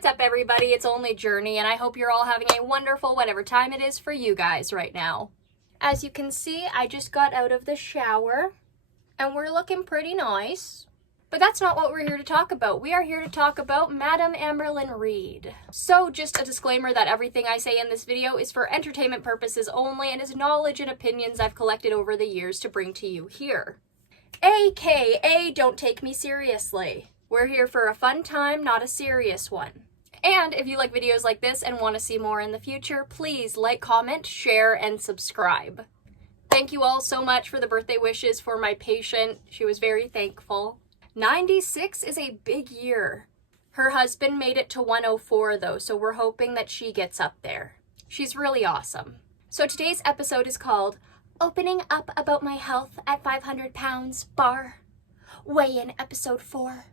What's up, everybody? It's only Journey, and I hope you're all having a wonderful whatever time it is for you guys right now. As you can see, I just got out of the shower, and we're looking pretty nice. But that's not what we're here to talk about. We are here to talk about Madam Amberlynn Reid. So, just a disclaimer that everything I say in this video is for entertainment purposes only and is knowledge and opinions I've collected over the years to bring to you here. AKA, don't take me seriously. We're here for a fun time, not a serious one. And if you like videos like this and want to see more in the future, please like, comment, share, and subscribe. Thank you all so much for the birthday wishes for my patient. She was very thankful. 96 is a big year. Her husband made it to 104 though, so we're hoping that she gets up there. She's really awesome. So today's episode is called Opening Up About My Health at 500 Pounds Bar. Weigh-in episode 4.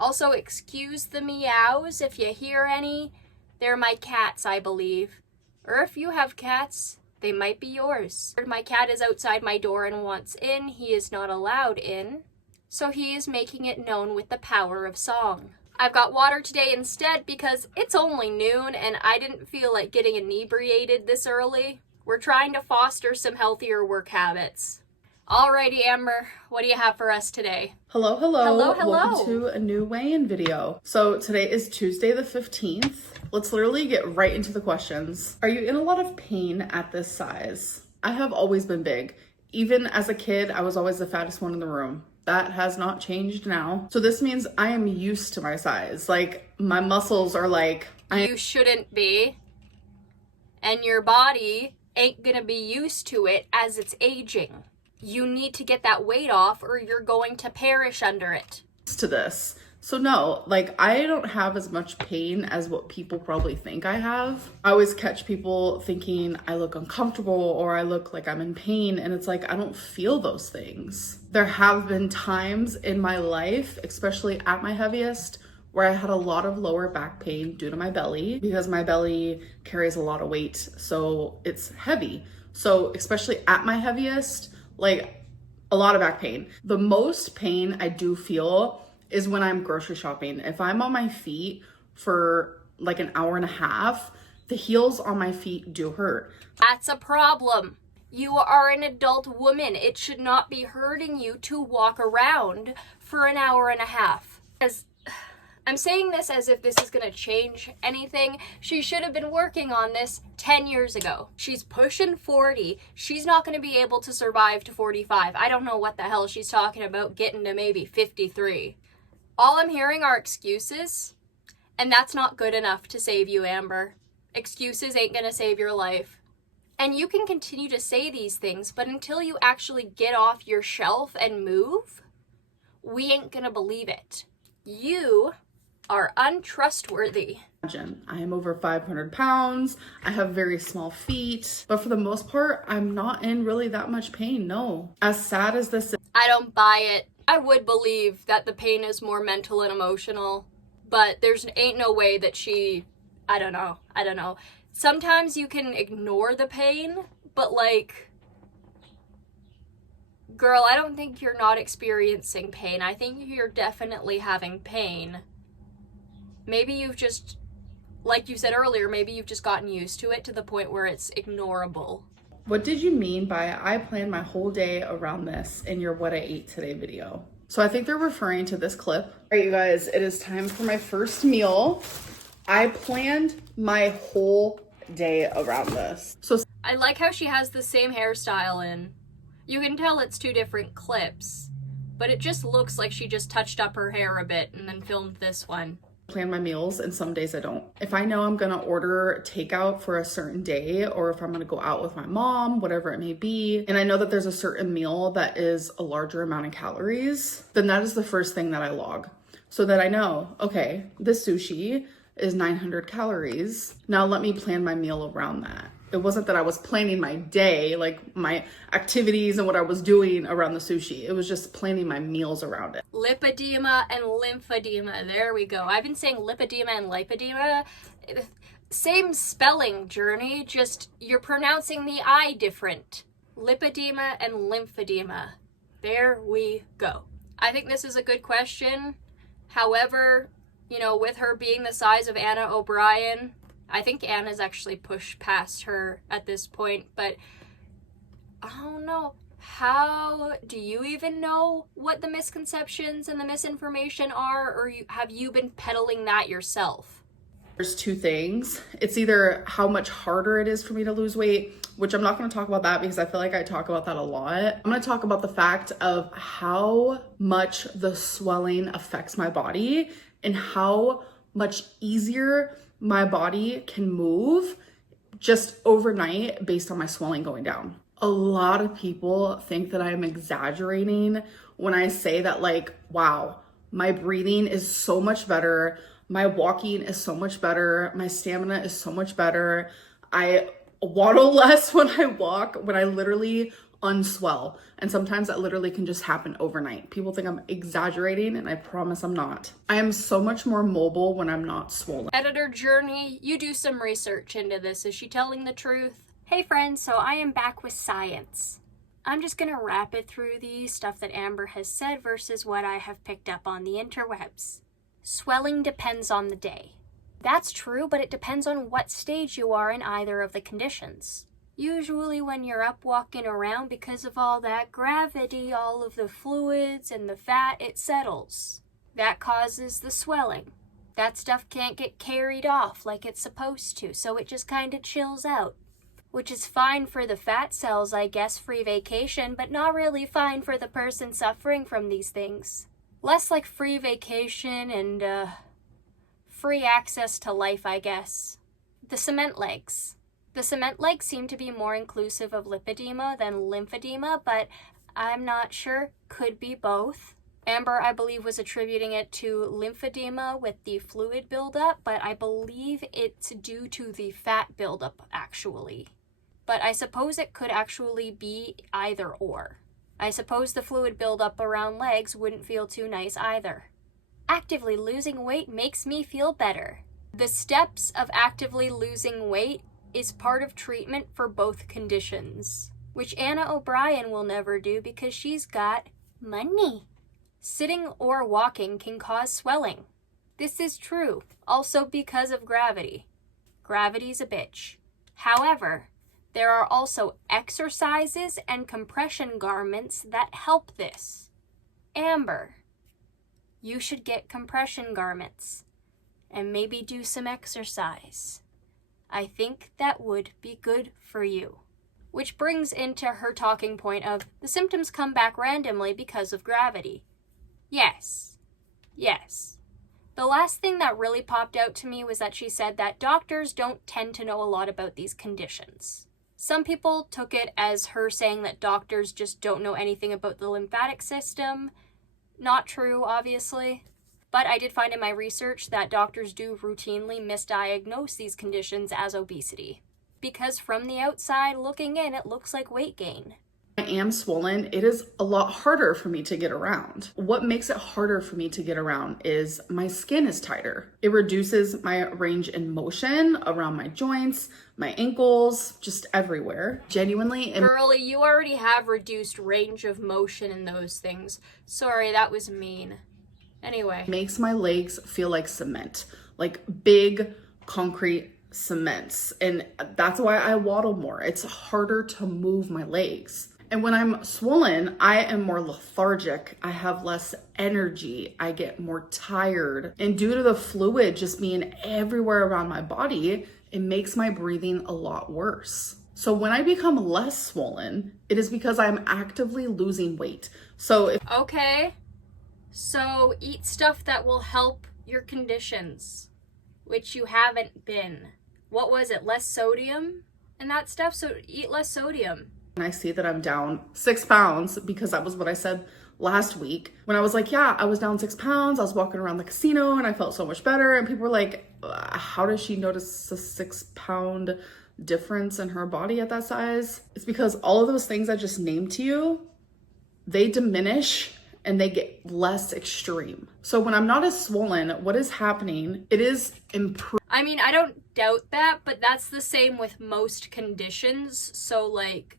Also, excuse the meows if you hear any. They're my cats, I believe. Or if you have cats, they might be yours. My cat is outside my door and wants in. He is not allowed in. So he is making it known with the power of song. I've got water today instead because it's only noon and I didn't feel like getting inebriated this early. We're trying to foster some healthier work habits. Alrighty, Amber, what do you have for us today? Hello. Hello. Welcome to a new weigh-in video. So today is Tuesday the 15th. Let's literally get right into the questions. Are you in a lot of pain at this size? I have always been big. Even as a kid, I was always the fattest one in the room. That has not changed now. So this means I am used to my size. Like, my muscles are like... You shouldn't be. And your body ain't gonna be used to it as it's aging. You need to get that weight off or you're going to perish under it. To this. So no, like, I don't have as much pain as what people probably think I have. I always catch people thinking I look uncomfortable or I look like I'm in pain, and it's like, I don't feel those things. There have been times in my life, especially at my heaviest, where I had a lot of lower back pain due to my belly, because my belly carries a lot of weight, so it's heavy. So especially at my heaviest, like, a lot of back pain. The most pain I do feel is when I'm grocery shopping. If I'm on my feet for like an hour and a half, the heels on my feet do hurt. That's a problem. You are an adult woman. It should not be hurting you to walk around for an hour and a half. I'm saying this as if this is gonna change anything. She should have been working on this 10 years ago. She's pushing 40. She's not gonna be able to survive to 45. I don't know what the hell she's talking about getting to maybe 53. All I'm hearing are excuses, and that's not good enough to save you, Amber. Excuses ain't gonna save your life. And you can continue to say these things, but until you actually get off your shelf and move, we ain't gonna believe it. You are untrustworthy. Imagine, I am over 500 pounds. I have very small feet, but for the most part, I'm not in really that much pain, no. As sad as this is. I don't buy it. I would believe that the pain is more mental and emotional, but there's ain't no way that I don't know. Sometimes you can ignore the pain, but like, girl, I don't think you're not experiencing pain. I think you're definitely having pain. Maybe you've just, like you said earlier, maybe you've just gotten used to it to the point where it's ignorable. What did you mean by I planned my whole day around this in your what I ate today video? So I think they're referring to this clip. All right, you guys, it is time for my first meal. I planned my whole day around this. So I like how she has the same hairstyle in. You can tell it's two different clips, but it just looks like she just touched up her hair a bit and then filmed this one. Plan my meals, and some days I don't. If I know I'm gonna order takeout for a certain day, or if I'm gonna go out with my mom, whatever it may be, and I know that there's a certain meal that is a larger amount of calories, then that is the first thing that I log, so that I know, okay, this sushi is 900 calories. Now let me plan my meal around that. It wasn't that I was planning my day, like my activities and what I was doing around the sushi. It was just planning my meals around it. Lipedema and lymphedema. There we go. I've been saying lipedema and lipedema. Same spelling, Journey, just you're pronouncing the I different. Lipedema and lymphedema. There we go. I think this is a good question. However, You know, with her being the size of Anna O'Brien, I think Anna's actually pushed past her at this point, but I don't know. How do you even know what the misconceptions and the misinformation are, or have you been peddling that yourself? There's two things. It's either how much harder it is for me to lose weight, which I'm not going to talk about that because I feel like I talk about that a lot. I'm going to talk about the fact of how much the swelling affects my body and how much easier my body can move just overnight based on my swelling going down. A lot of people think that I'm exaggerating when I say that, like, wow, my breathing is so much better. My walking is so much better. My stamina is so much better. I waddle less when I walk, when I literally unswell. And sometimes that literally can just happen overnight. People think I'm exaggerating, and I promise I'm not. I am so much more mobile when I'm not swollen. Editor Journey, you do some research into this. Is she telling the truth? Hey friends, so I am back with science. I'm just gonna rapid through the stuff that Amber has said versus what I have picked up on the interwebs. Swelling depends on the day. That's true, but it depends on what stage you are in either of the conditions. Usually when you're up walking around, because of all that gravity, all of the fluids and the fat, it settles. That causes the swelling. That stuff can't get carried off like it's supposed to, so it just kind of chills out. Which is fine for the fat cells, I guess, free vacation, but not really fine for the person suffering from these things. Less like free vacation and, free access to life, I guess. The cement legs. The cement legs seem to be more inclusive of lipedema than lymphedema, but I'm not sure. Could be both. Amber, I believe, was attributing it to lymphedema with the fluid buildup, but I believe it's due to the fat buildup, actually. But I suppose it could actually be either or. I suppose the fluid buildup around legs wouldn't feel too nice either. Actively losing weight makes me feel better. The steps of actively losing weight is part of treatment for both conditions, which Anna O'Brien will never do because she's got money. Sitting or walking can cause swelling. This is true, also because of gravity. Gravity's a bitch. However, there are also exercises and compression garments that help this. Amber, you should get compression garments and maybe do some exercise. I think that would be good for you. Which brings into her talking point of the symptoms come back randomly because of gravity. Yes. The last thing that really popped out to me was that she said that doctors don't tend to know a lot about these conditions. Some people took it as her saying that doctors just don't know anything about the lymphatic system. Not true, obviously. But I did find in my research that doctors do routinely misdiagnose these conditions as obesity. Because from the outside looking in, it looks like weight gain. I am swollen. It is a lot harder for me to get around. What makes it harder for me to get around is my skin is tighter. It reduces my range in motion around my joints, my ankles, just everywhere. Genuinely. Girlie, you already have reduced range of motion in those things. Sorry, that was mean. Anyway. Makes my legs feel like cement, like big concrete cements. And that's why I waddle more. It's harder to move my legs. And when I'm swollen, I am more lethargic. I have less energy. I get more tired. And due to the fluid just being everywhere around my body, it makes my breathing a lot worse. So when I become less swollen, it is because I'm actively losing weight. Okay. So eat stuff that will help your conditions, which you haven't been. What was it? Less sodium and that stuff? So eat less sodium. And I see that I'm down 6 pounds because that was what I said last week when I was like, yeah, I was down 6 pounds. I was walking around the casino and I felt so much better. And people were like, how does she notice a 6-pound difference in her body at that size? It's because all of those things I just named to you, they diminish and they get less extreme. So when I'm not as swollen, what is happening, it is improving. I mean, I don't doubt that, but that's the same with most conditions. So like,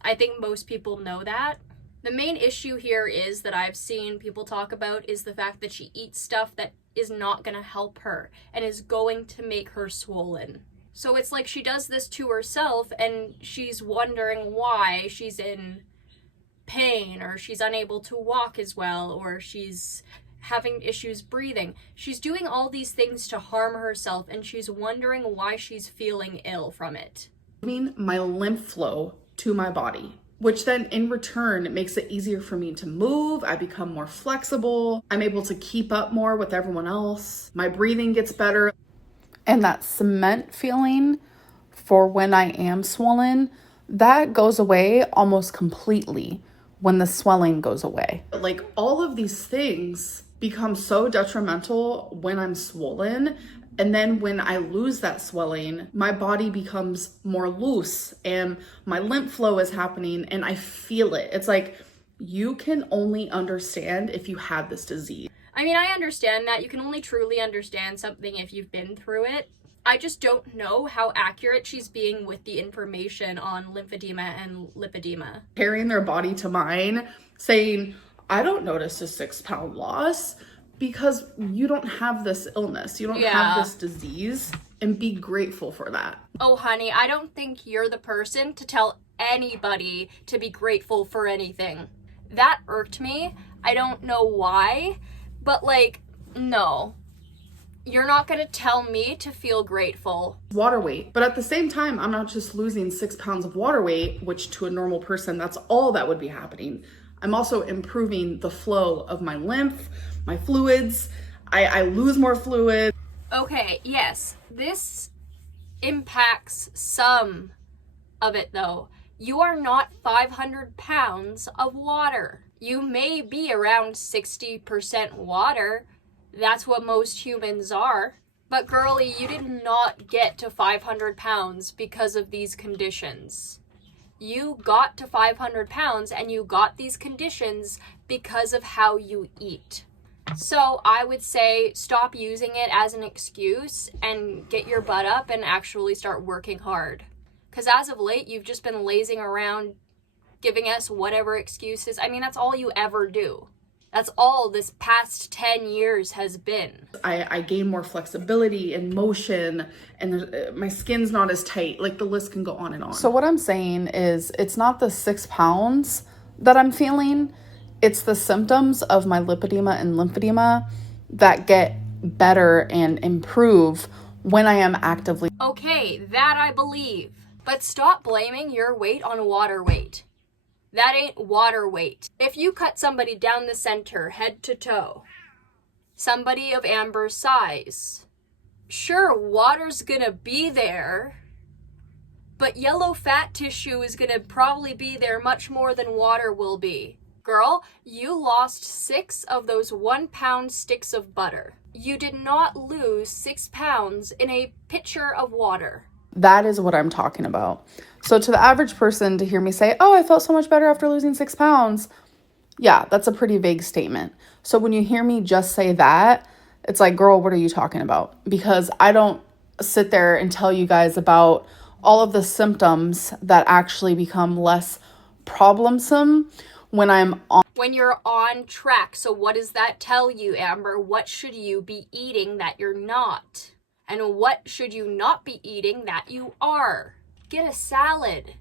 I think most people know that. The main issue here is that I've seen people talk about is the fact that she eats stuff that is not going to help her and is going to make her swollen. So it's like she does this to herself and she's wondering why she's in pain, or she's unable to walk as well, or she's having issues breathing. She's doing all these things to harm herself and she's wondering why she's feeling ill from it. My lymph flow to my body, which then in return makes it easier for me to move. I become more flexible. I'm able to keep up more with everyone else. My breathing gets better. And that cement feeling for when I am swollen, that goes away almost completely when the swelling goes away. Like, all of these things become so detrimental when I'm swollen. And then when I lose that swelling, my body becomes more loose and my lymph flow is happening and I feel it. It's like, you can only understand if you have this disease. I mean, I understand that. You can only truly understand something if you've been through it. I just don't know how accurate she's being with the information on lymphedema and lipedema. Comparing their body to mine, saying, I don't notice a 6-pound loss because you don't have this illness. You don't have this disease, and be grateful for that. Oh, honey, I don't think you're the person to tell anybody to be grateful for anything. That irked me. I don't know why, but like, no. You're not going to tell me to feel grateful. Water weight. But at the same time, I'm not just losing 6 pounds of water weight, which to a normal person, that's all that would be happening. I'm also improving the flow of my lymph, my fluids. I lose more fluid. Okay, yes, this impacts some of it though. You are not 500 pounds of water. You may be around 60% water. That's what most humans are. But girlie, you did not get to 500 pounds because of these conditions. You got to 500 pounds and you got these conditions because of how you eat. So I would say stop using it as an excuse and get your butt up and actually start working hard. Because as of late, you've just been lazing around giving us whatever excuses. I mean, that's all you ever do. That's all this past 10 years has been. I gain more flexibility and motion, and my skin's not as tight. Like, the list can go on and on. So what I'm saying is, it's not the 6 pounds that I'm feeling. It's the symptoms of my lipedema and lymphedema that get better and improve when I am actively. Okay, that I believe. But stop blaming your weight on water weight. That ain't water weight. If you cut somebody down the center, head to toe, somebody of Amber's size, sure, water's gonna be there, but yellow fat tissue is gonna probably be there much more than water will be. Girl, you lost 6 of those 1-pound sticks of butter. You did not lose 6 pounds in a pitcher of water. That is what I'm talking about. So to the average person, to hear me say, oh, I felt so much better after losing 6 pounds. Yeah, that's a pretty vague statement. So when you hear me just say that, it's like, girl, what are you talking about? Because I don't sit there and tell you guys about all of the symptoms that actually become less problemsome when you're on track. So what does that tell you, Amber? What should you be eating that you're not? And what should you not be eating that you are? Get a salad.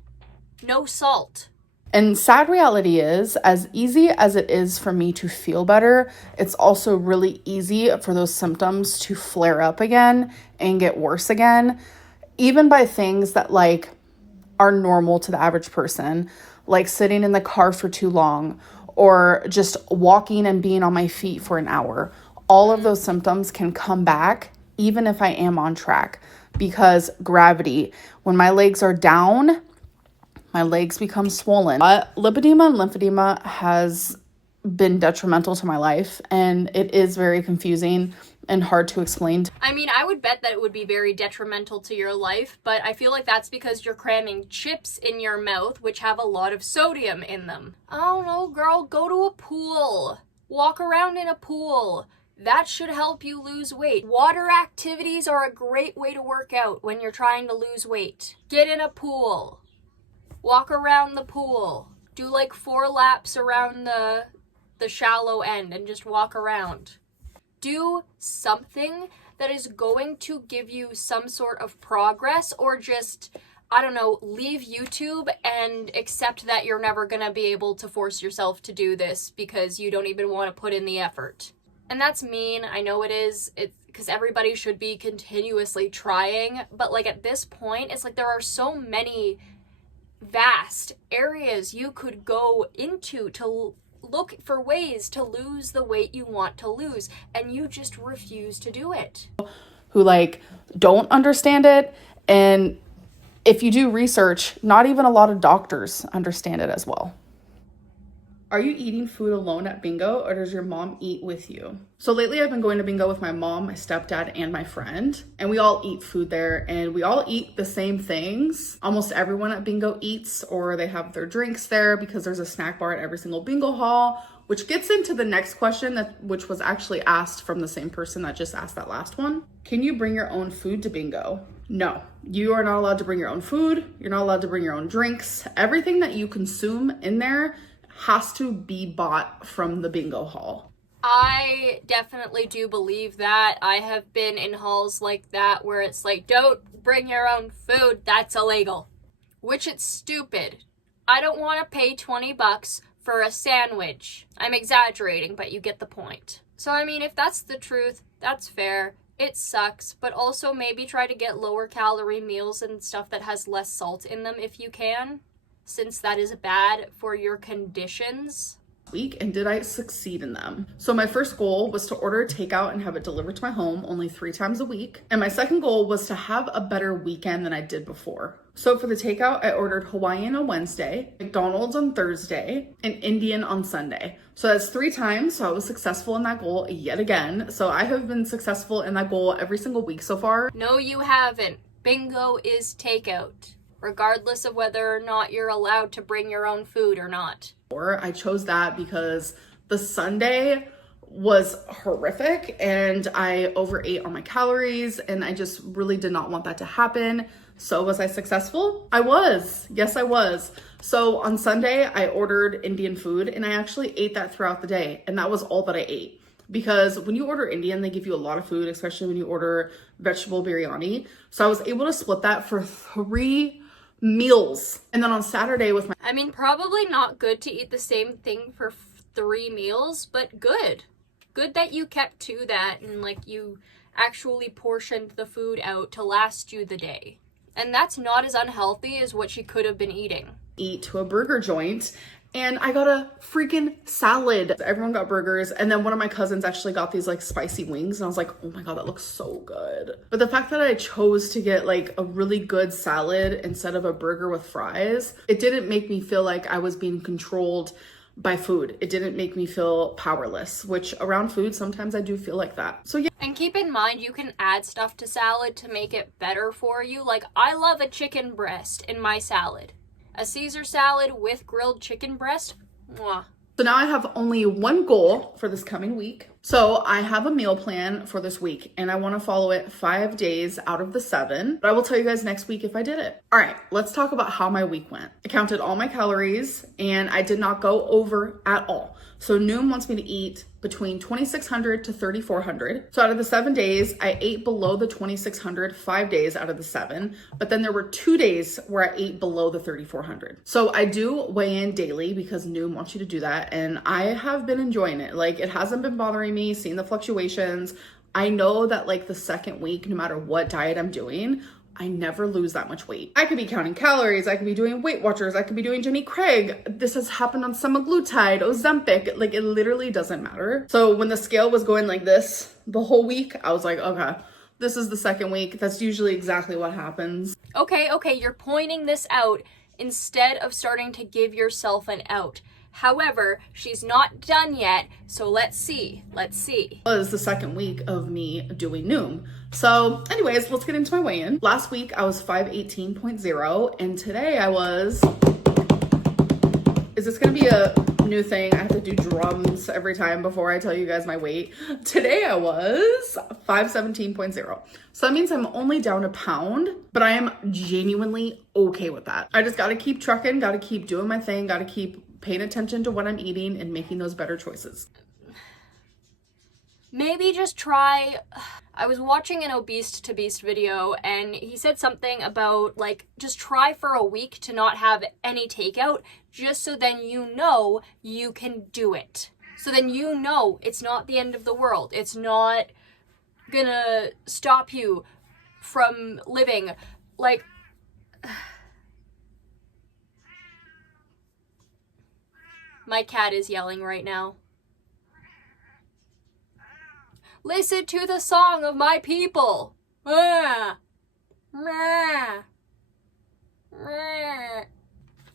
No salt. And sad reality is, as easy as it is for me to feel better, it's also really easy for those symptoms to flare up again and get worse again, even by things that like are normal to the average person, like sitting in the car for too long or just walking and being on my feet for an hour. All of those symptoms can come back even if I am on track, because gravity, when my legs are down, my legs become swollen. Lipedema and lymphedema has been detrimental to my life, and it is very confusing and hard to explain. I mean, I would bet that it would be very detrimental to your life, but I feel like that's because you're cramming chips in your mouth, which have a lot of sodium in them. I don't know, girl, go to a pool. Walk around in a pool. That should help you lose weight. Water activities are a great way to work out when you're trying to lose weight. Get in a pool. Walk around the pool. Do like 4 laps around the shallow end and just walk around. Do something that is going to give you some sort of progress, or just, I don't know, leave YouTube and accept that you're never gonna be able to force yourself to do this because you don't even want to put in the effort. And that's mean, I know it is, because everybody should be continuously trying, but like at this point, it's like there are so many vast areas you could go into to look for ways to lose the weight you want to lose, and you just refuse to do it. Who like don't understand it, and if you do research, not even a lot of doctors understand it as well. Are you eating food alone at bingo, or does your mom eat with you? So lately I've been going to bingo with my mom, my stepdad, and my friend, and we all eat food there, and we all eat the same things. Almost everyone at bingo eats, or they have their drinks there because there's a snack bar at every single bingo hall, which gets into the next question which was actually asked from the same person that just asked that last one. Can you bring your own food to bingo? No, you are not allowed to bring your own food. You're not allowed to bring your own drinks. Everything that you consume in there has to be bought from the bingo hall. I definitely do believe that. I have been in halls like that where it's like, don't bring your own food, that's illegal. Which it's stupid. I don't want to pay 20 bucks for a sandwich. I'm exaggerating, but you get the point. So I mean, if that's the truth, that's fair. It sucks, but also maybe try to get lower calorie meals and stuff that has less salt in them if you can, since that is bad for your conditions. Week, and did I succeed in them? So my first goal was to order takeout and have it delivered to my home only 3 times a week. And my second goal was to have a better weekend than I did before. So for the takeout, I ordered Hawaiian on Wednesday, McDonald's on Thursday, and Indian on Sunday. So that's 3 times. So I was successful in that goal yet again. So I have been successful in that goal every single week so far. No, you haven't. Bingo is takeout, regardless of whether or not you're allowed to bring your own food or not. I chose that because the Sunday was horrific and I overate on my calories, and I just really did not want that to happen. So was I successful? I was. Yes, I was. So on Sunday, I ordered Indian food, and I actually ate that throughout the day, and that was all that I ate. Because when you order Indian, they give you a lot of food, especially when you order vegetable biryani. So I was able to split that for 3 meals. And then on Saturday with my... I mean, probably not good to eat the same thing for 3 meals, but good. Good that you kept to that and like you actually portioned the food out to last you the day. And that's not as unhealthy as what she could have been eating. Eat to a burger joint, and I got a freaking salad. Everyone got burgers, and then one of my cousins actually got these like spicy wings, and I was like, oh my god, that looks so good. But the fact that I chose to get like a really good salad instead of a burger with fries, it didn't make me feel like I was being controlled by food. It didn't make me feel powerless, which around food, sometimes I do feel like that. So yeah. And keep in mind, you can add stuff to salad to make it better for you. Like, I love a chicken breast in my salad. A Caesar salad with grilled chicken breast, mwah. So now I have only one goal for this coming week. So I have a meal plan for this week, and I want to follow it 5 days out of the 7. But I will tell you guys next week if I did it. All right, let's talk about how my week went. I counted all my calories, and I did not go over at all. So Noom wants me to eat between 2,600 to 3,400. So out of the 7 days, I ate below the 2,600 5 days out of the 7. But then there were 2 days where I ate below the 3,400. So I do weigh in daily because Noom wants you to do that. And I have been enjoying it. Like, it hasn't been bothering me, seeing the fluctuations. I know that like the second week, no matter what diet I'm doing, I never lose that much weight. I could be counting calories, I could be doing Weight Watchers, I could be doing Jenny Craig. This has happened on semaglutide, Ozempic, like it literally doesn't matter. So when the scale was going like this the whole week, I was like, okay, this is the second week. That's usually exactly what happens. Okay, you're pointing this out instead of starting to give yourself an out. However, she's not done yet, so let's see. It was the second week of me doing Noom. So anyways, let's get into my weigh-in. Last week I was 518.0, and today I was... Is this gonna be a new thing? I have to do drums every time before I tell you guys my weight. Today I was 517.0. So that means I'm only down a pound, but I am genuinely okay with that. I just gotta keep trucking, gotta keep doing my thing, gotta keep paying attention to what I'm eating and making those better choices. Maybe just try, I was watching an Obese to Beast video and he said something about like, just try for a week to not have any takeout, just so then you know you can do it. So then you know it's not the end of the world. It's not gonna stop you from living. Like, my cat is yelling right now. Listen to the song of my people. Ah. Ah. Ah.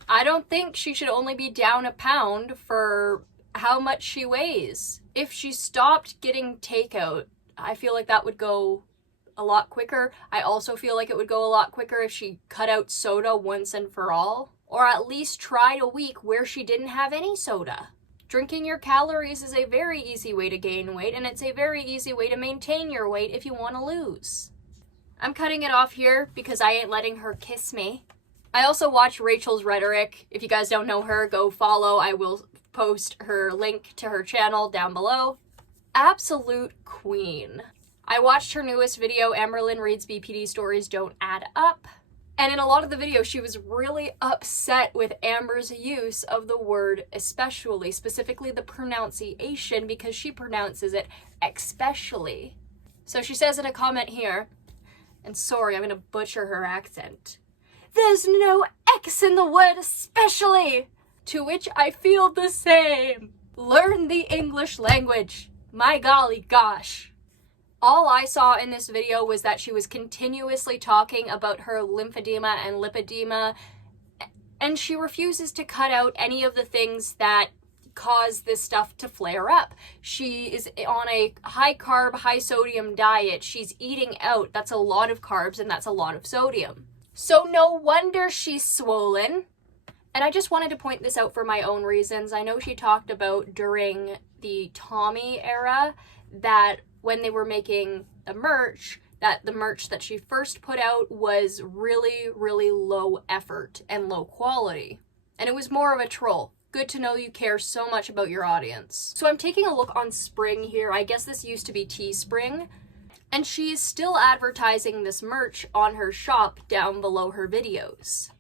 I don't think she should only be down a pound for how much she weighs. If she stopped getting takeout, I feel like that would go a lot quicker. I also feel like it would go a lot quicker if she cut out soda once and for all, or at least tried a week where she didn't have any soda. Drinking your calories is a very easy way to gain weight, and it's a very easy way to maintain your weight if you want to lose. I'm cutting it off here because I ain't letting her kiss me. I also watched Rachel's Rhetoric. If you guys don't know her, go follow. I will post her link to her channel down below. Absolute queen. I watched her newest video, Amberlynn Reed's BPD stories don't add up. And in a lot of the video, she was really upset with Amber's use of the word especially, specifically the pronunciation, because she pronounces it especially. So she says in a comment here, and sorry, I'm gonna butcher her accent, "There's no X in the word especially," to which I feel the same. Learn the English language. My golly gosh. All I saw in this video was that she was continuously talking about her lymphedema and lipedema, and she refuses to cut out any of the things that cause this stuff to flare up. She is on a high carb, high sodium diet. She's eating out. That's a lot of carbs and that's a lot of sodium. So no wonder she's swollen. And I just wanted to point this out for my own reasons. I know she talked about during the Tommy era that when they were making the merch, that the merch that she first put out was really, really low effort and low quality. And it was more of a troll. Good to know you care so much about your audience. So I'm taking a look on Spring here. I guess this used to be Teespring. And she's still advertising this merch on her shop down below her videos.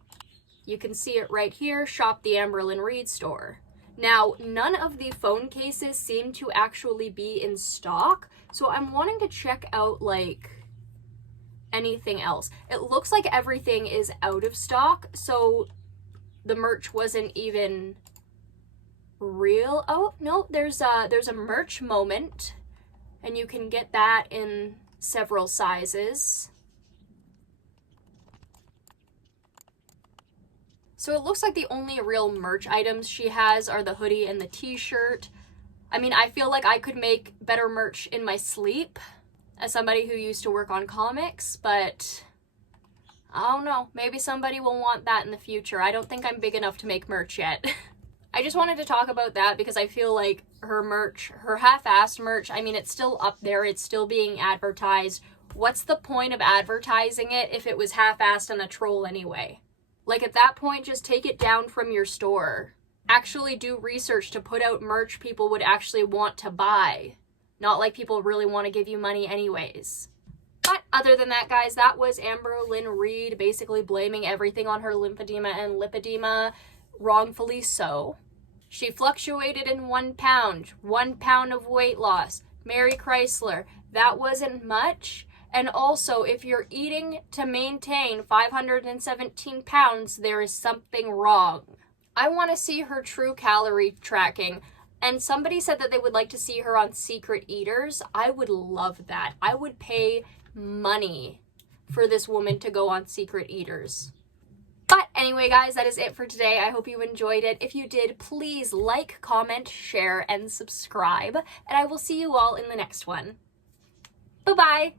You can see it right here, Shop the Amberlynn Reed store. Now, none of the phone cases seem to actually be in stock, so I'm wanting to check out, like, anything else. It looks like everything is out of stock, so the merch wasn't even real. Oh, no, there's a merch moment, and you can get that in several sizes. So it looks like the only real merch items she has are the hoodie and the t-shirt. I mean, I feel like I could make better merch in my sleep as somebody who used to work on comics, but I don't know. Maybe somebody will want that in the future. I don't think I'm big enough to make merch yet. I just wanted to talk about that because I feel like her merch, her half-assed merch, I mean, it's still up there. It's still being advertised. What's the point of advertising it if it was half-assed and a troll anyway? Like, at that point, just take it down from your store. Actually do research to put out merch people would actually want to buy. Not like people really want to give you money anyways. But other than that, guys, that was Amberlynn Reed basically blaming everything on her lymphedema and lipedema, wrongfully so. She fluctuated in 1 pound, 1 pound of weight loss. Mary Chrysler, that wasn't much. And also, if you're eating to maintain 517 pounds, there is something wrong. I want to see her true calorie tracking. And somebody said that they would like to see her on Secret Eaters. I would love that. I would pay money for this woman to go on Secret Eaters. But anyway, guys, that is it for today. I hope you enjoyed it. If you did, please like, comment, share, and subscribe. And I will see you all in the next one. Bye-bye.